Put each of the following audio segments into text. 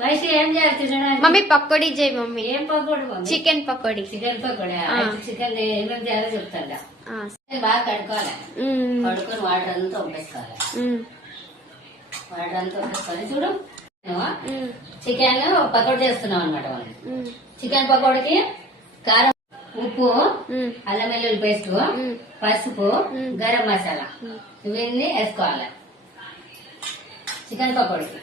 First ఏం చేయాలి mummy pakodi చేయి మమ్మీ. ఏం pakoda mummy? Chicken pakoda. Chicken pakoda. Chicken ఏమేమి చేయాలో చెప్తాడా. బాగా కడుకోవాలి, కడుక్కొని వాటర్ అంతా వంపేసుకోవాలి. వాటర్ అంతా వంపేసుకొని చూడు చికెన్ పకోడీ చేస్తున్నాం అనమాట. మనం చికెన్ పకోడీకి కారం, ఉప్పు, అల్లం వెల్లుల్లి పేస్ట్, పసుపు, గరం మసాలా ఇవన్నీ వేసుకోవాలి చికెన్ పకోడీకి.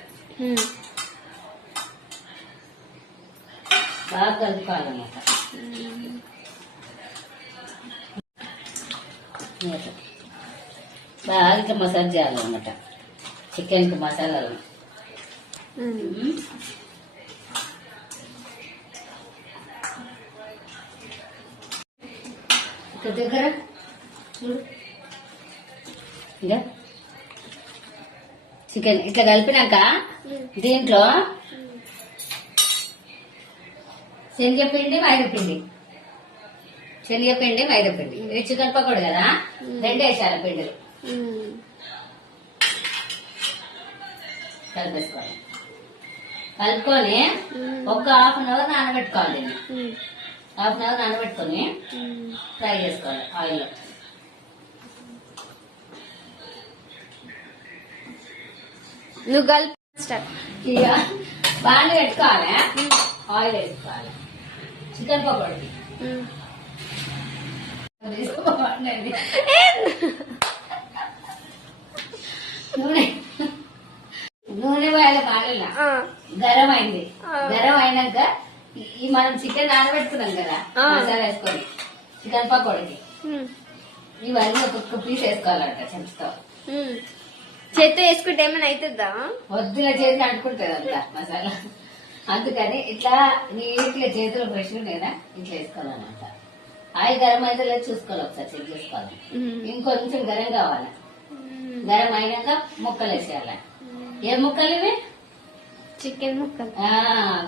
బాగా కలుపుకోవాలన్నమాట. బాగా ఇట్లా మసాజ్ చేయాలన్నమాట చికెన్ కి మసాలాలు. ఇక్కడ దగ్గర చూడు చికెన్ ఇట్లా కలిపినాక దీంట్లో శనగపిండి, మైదాపిండి, శనగపిండి, మైదాపిండి. ఇది చికెన్ పకోడీ కదా, రెండు వేసాలి పిండిలు. కలిపేసుకోవాలి. కలుపుకొని ఒక హాఫ్ అన్ అవర్ నానబెట్టుకోవాలి. హాఫ్ అన్ అవర్ నానబెట్టుకొని ఫ్రై చేసుకోవాలి ఆయిల్లో. నువ్వు కలిపి ఇక బాగా పెట్టుకోవాలి, ఆయిల్ వేసుకోవాలి చికెన్ పకోడీ. నూనె బాగా బాగా గరం అయింది. గరం అయినాక ఈ మనం చికెన్ నానబెట్టుకున్నాం కదా మసాలా వేసుకొని చికెన్ పకోడీకి ఇవన్నీ ఒక్కొక్క పీస్ వేసుకోవాలంట చెంచుతో. చేతితో వేసుకుంటే ఏమైనా అవుతుందా? వద్దుల చేతి అంటుకుంటుంది అంత మసాలా. అందుకని ఇట్లా నీట్గా చేతులు ఫ్రెష్ ఉండేదా ఇట్లా వేసుకోవాలన్నమాట. ఆయిల్ గరం అయితే లేదు చూసుకోవాలి, ఒకసారి చెక్ చేసుకోవాలి. ఇంకొంచెం గరం కావాలి. గరం అయినాక ముక్కలు వేసేయాలి. ఏం ముక్కలు ఇవి? చికెన్ ముక్కలు.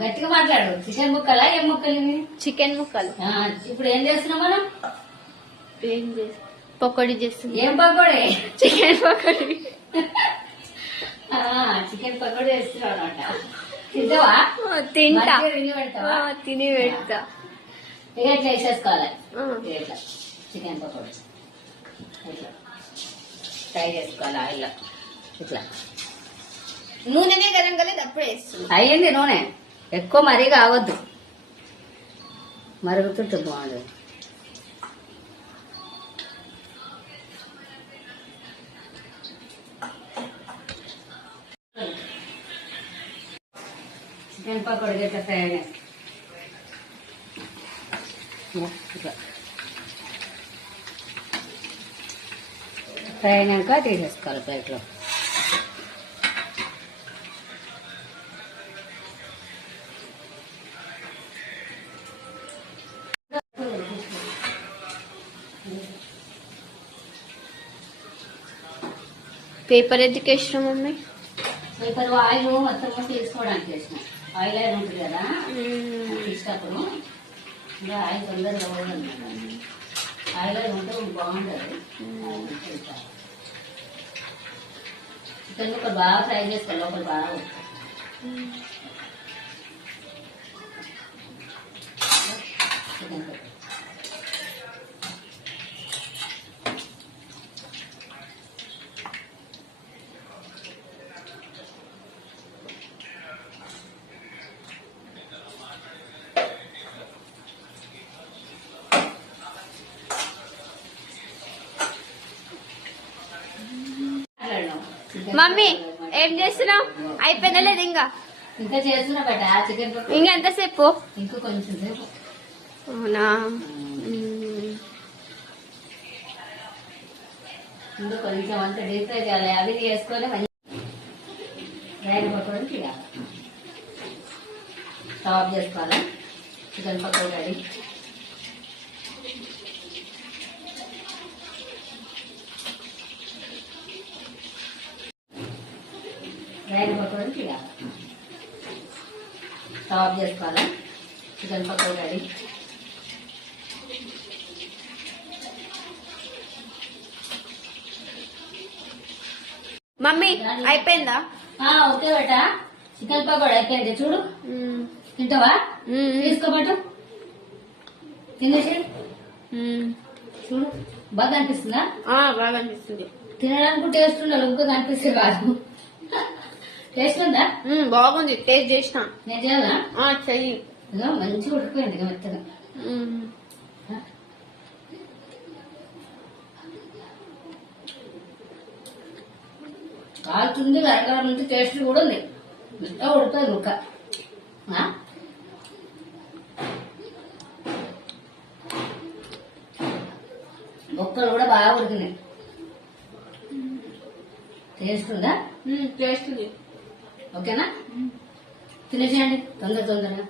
గట్టిగా మాట్లాడు. చికెన్ ముక్కలా ఏం ముక్కలు ఇవి? చికెన్ ముక్కలు. ఇప్పుడు ఏం చేస్తున్నాం మనం? ఏం చేస్తాం? పకోడీ చేస్తున్నాం. ఏం పకోడీ? చికెన్ పకోడీ. చికెన్ పకోడీ వేస్తున్నావు అనమాట. తింటావా? తింటా. పెడతావా? తిని పెడతా. ఇక ఇట్లా వేసేసుకోవాలి. ఇట్లా చికెన్ పకోడీ ఇట్లా ఫ్రై చేసుకోవాలి ఆయిల్లో. ఇట్లా నూనెనే గరం కలేదు అప్పుడే వేస్తుంది. అయ్యింది నూనె ఎక్కువ మరీ కావద్దు, మరుగుతుంటే బాగుంది. చికెన్ పకోడీ ఇట్లా ఫ్రై అయినాయి. ఫ్రై అయినాక తీసేసుకోవాలి ప్లేట్లో. పేపర్ ఎందుకు వేసినాం మమ్మీ? పేపర్ ఆయిల్ మొత్తం తీసుకోవడానికి వేసిన. ఆయిల్ అయినా ఉంటుంది కదా తీసినప్పుడు ఇంకా ఆయిల్ తొందరగా పోదండి. ఆయిల్ అయినా ఉంటే బాగుంటుంది. చికెన్ ముక్కలు బాగా ఫ్రై చేసుకోవాలి, లోపల బాగా చికెన్ మమ్మీ ఏం చేస్తున్నావు? అయిపోయిందా లేదు ఇంకా? ఇంకా చేస్తున్నా బట్ చికెన్ ఇంకా ఎంతసేపు? ఇంకా కొంచెం సేపు. అవునా? ఇంకా కొంచెం అంత డీప్ ఫ్రై చేయాలి. అవి వేసుకొని రైలు పకోడీ చేయాలి. స్టవ్ ఆఫ్ చేసుకోవాలి. Chicken pakodi ready. రైలు పకోడీ చేయాలి. స్టవ్ ఆఫ్ చేసుకోవాలి. Chicken pakodi ready. మమ్మీ అయిపోయిందా? ఓకే బేటా చికెన్ పకోడా అయిపోయింది చూడు. తింటావా? తీసుకోబట్టు తినేసి చూడు. బాగా అనిపిస్తుందా? బాగా అనిపిస్తుంది. తినడానికి టేస్ట్ ఉండాలి, ఇంకొక అనిపిస్తే కాదు. టేస్ట్ ఉందా? బాగుంది. టేస్ట్ చేసిన. నేను చేయాలా? చెయ్యి. మంచిగా ఉడికిపోయింది మెత్తగా. కాలుతుంది, అరగడం నుంచి టేస్ట్ కూడా ఉంది. ఇంకా ఉడుతుంది ముక్క. ముక్కలు కూడా బాగా ఉడికినాయి. టేస్ట్ ఉందా? టేస్ట్ ఉంది. ఓకేనా? తినేసేయండి తొందరగా.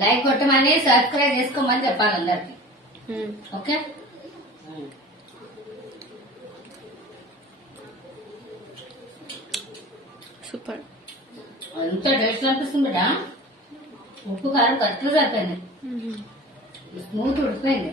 లైక్ కొట్టమని, సబ్స్క్రైబ్ చేసుకోమని చెప్పాలి అందరికి. ఓకే. సూపర్. ఎంత టేస్ట్ అనిపిస్తుంది బిడ్డ. ఉప్పు కారం కరెక్ట్గా సరిపోయింది. స్మూత్ ఉడికిపోయింది.